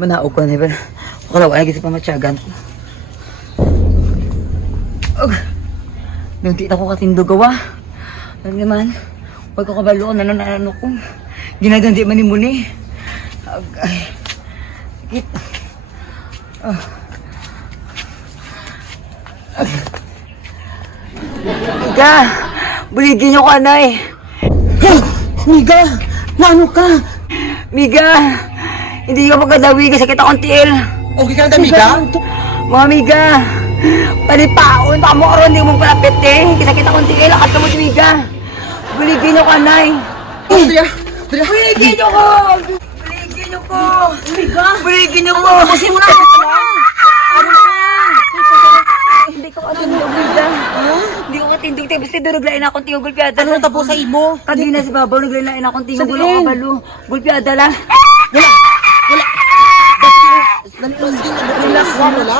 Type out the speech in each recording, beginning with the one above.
Manaog ko na ba? Kalawa lagi sa pamatyagan ko. Nunti na ko katindog gawa. Ano naman? Huwag ko kabalo na ano ko. Ginagandi man ni muni. Ay, sakit. Miga! Buligin niyo ko, anay! Hey! Miga! Naano ka? Miga! Hindi ka magkadawi kasi kita kong tiil. Okay ka na, Miga? Mga miga! Palipaon! Baka mo karoon, hindi mo palapit eh. Kasi kita kong tiil, akat ka mo si miga. Buligin niyo ko, anay! Oh, Dria! Buligin niyo ko! Buligin niyo ko! Miga! Buligin niyo ko! Kasi mo na! Hindi ko katindog, miga. Hindi ko katindog, tayo. Basta duruglain akong tingog gulpiada. Ano na tapos sa imo? Kagina si Babaw, naglain akong tingog Sabihin. gulo kabalo. Gulpiada lang. Relax ka, wala?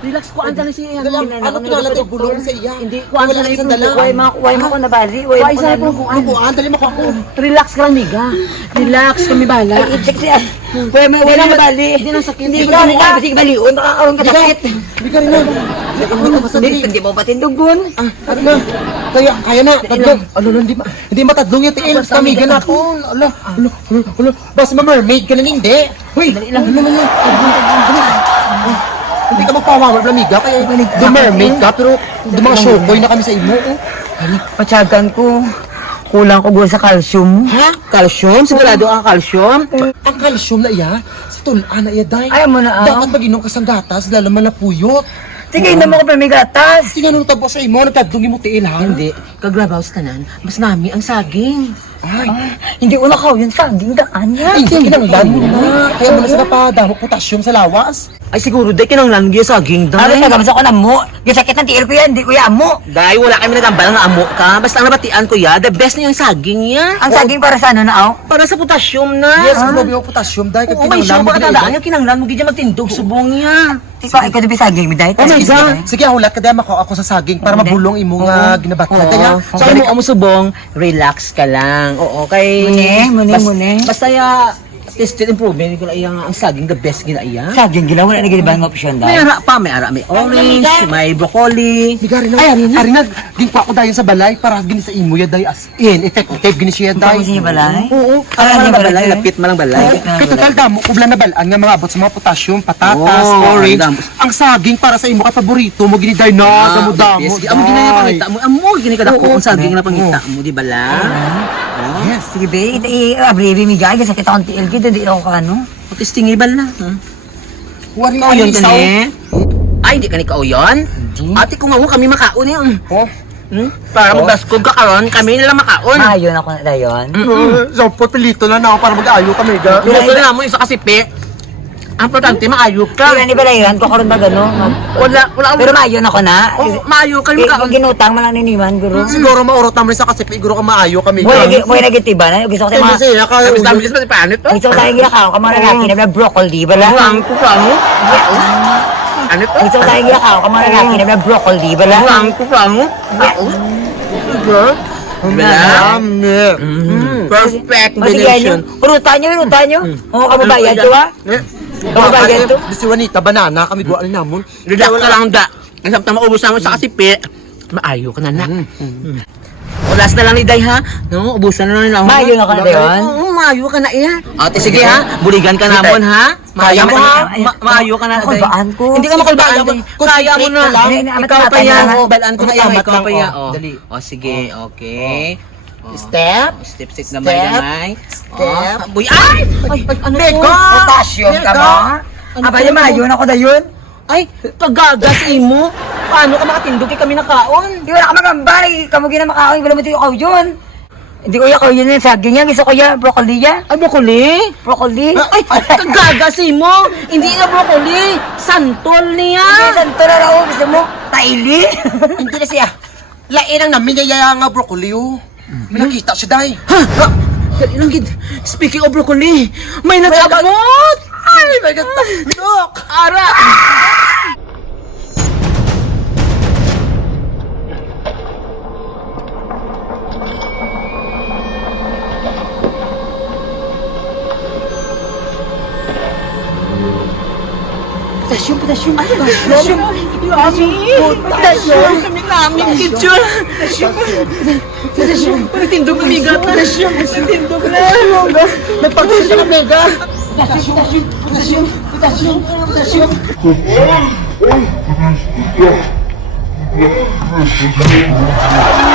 Relax ko, anda na siya. Ano pinala tayo bulong sa iya? Hindi ko Wala ang isang dala. Uway mo ko na bali. Uway mo ko na Lubuan, dali mo ko ako. Relax ka lang, Miga. Relax, kami bala. Ay, check siya. Uway mo na bali. Hindi na sakit. Hindi mo na kasi baliun. Makakaroon ka sakit. Hindi ka rin na. Hindi mo patindugon. Ano na? Kaya na, tadlong. Ano na, hindi matadlong yung tiil. Kami ganapon. Ala. Basta ma-mermaid ka na hindi. Huy, ano na. Hindi ka magpawawal na, Miga. Kaya the-mermaid ka, pero mga showboy na kami sa imo. Patsagan ko. Kulang ko sa calcium. Ha? Calcium? Sigurado ang calcium? Ang calcium na iya, sa tulaan na iya, day. Ayaw mo na, Dapat mag-inom ka sa gatas, lalo man napuyot. Sige, hindi mo ko pa may gatas. Tingnan mo tabo sa imo, nagtadlungi mo tiil, ha? Hindi, kaglabaw sa tanan, mas nami ang saging. Ay, Hindi ko nakaw yun saging daan yan. ay, hindi kinanglan mo na. Kaya mo na sa napadamo potassium sa lawas. Ay siguro, day, kinanglan gyud saging, Ano day. nagamsa ko na mo? Gisakit ng tiil ko yan, hindi ko yan mo. Day, wala kami nagambalang nga amo ka. Basta ang nabatian ko ya, the best na yung saging ya. Ang saging para sa ano na, aw? Para sa potassium na. Yes, grabe yung potassium, dahil Oo, may kinanglan sure mo ba katandaan yung kinanglan mo gid magtindog subong ya. Ikaw di saging mi dahil. Oh my God! Sige, hulat ka dahil ako sa saging para mabulong imo nga ginabatla. Kaya, So, balik ka mo subong, relax ka lang. Oo, kay... Muni. Basta ya, tested improvement, ko na iya nga ang saging, the best gina iya. Saging gila wala na gilibang option May dahil. ara pa, may ara, may orange, may broccoli. Miga rin na. Ari na, gingpa ko dahil sa balay para gini sa imo ya dahil as in, effective gini siya Ikaw dahil. mo siya balay? Oo. Para malang balay, lapit malang balay. Kaya total damo, kubla na balaan nga mga abot sa mga potassium, patatas, Oh, orange. ang damo. Ang saging para sa imo kay paborito mo gini dahil na damo-damo. Amo gina yung pangita mo, amo gina kada ko ang saging na pangita mo, di ba la? Yes. Sige be, abribi mi gay sakit akong tiil gid hindi ako kano. Testing ibal na. Huwari Ikaw yun isaw. kani? Ay, di ka ni kauyon? Ate kung ako kami makaon yun. Oh. Para magbaskog ka karon, kami nila makaon. Mayon ako na dayon. So, popilito na ako para mag-ayo kami ga. Gusto na mo isa kasipi. Ang importante maayo ka. Kaya ni balayran ko karon ba gano? Wala Pero mayon ako na. Oh, maayo ka Kung makaon. ginutang man lang niniman guro. Siguro maurot naman sa kasi siguro ka maayo kami Mo nagitiba na gusto ko sa Kaya mga siya kaya Tapos dami sa panit to. gusto ko tayong ginakaw ka mga lalaki na broccoli bala. Ang kufango. Ano to? Gusto ko tayong ginakaw ka mga lalaki na broccoli bala. Ang kufango. Dami. Perfect Masigyan nyo. combination. Rutan nyo. Oo, kababayan to ha. Kababayan to. Si Juanita, banana, kami gawa ni namon. Relax ka lang da. Ang samtang maubos naman sa kasipi, maayo ka na na. Ulas na lang ni Day ha. No, ubusan na lang nila. Mayo na ka na dayon. Oo, maayo ka na iya. Ate sige ha, buligan ka namon ha. Maayo mo ha. Maayo ka na Day. Kulbaan ko. Hindi ka makulbaan Day. Kaya mo na. Ikaw pa yan. Balaan ko na yan. Matamat Ikaw lang, pa yan. oh. Oh. Dali. Oh, sige. Okay. Oh. Step. Step 6 na may gamay. Step. Oh, buy. Ay! Ano to? Beko! Potassium ka ba? Abay, mayo na ko dayon. Ay, kagagas imo. Paano ka makatindog kami nakaon? Di wala ka magambay. Kamu gina makaon. Wala mo ito yung yun. Hindi ko yakaw yun yung saging yan. Gusto ko yan. Broccoli yan. Ay, broccoli? Broccoli. Ay, kagagas mo! Hindi na broccoli! Santol niya! Hindi, santo na raw. Gusto mo? Taili. Hindi na siya. Lain ang namin niya nga broccoli oh. May nakita siya day. Ha? Dali lang, gid. Speaking of broccoli, may nagabot! Ay, my God. Look! Ara! Potassium, potassium. Potassium. Potassium. Kami namin, teacher. Potassium. Tindog na migat. Potassium. Tindog na. Nagpagdala ka ng mega. Oh,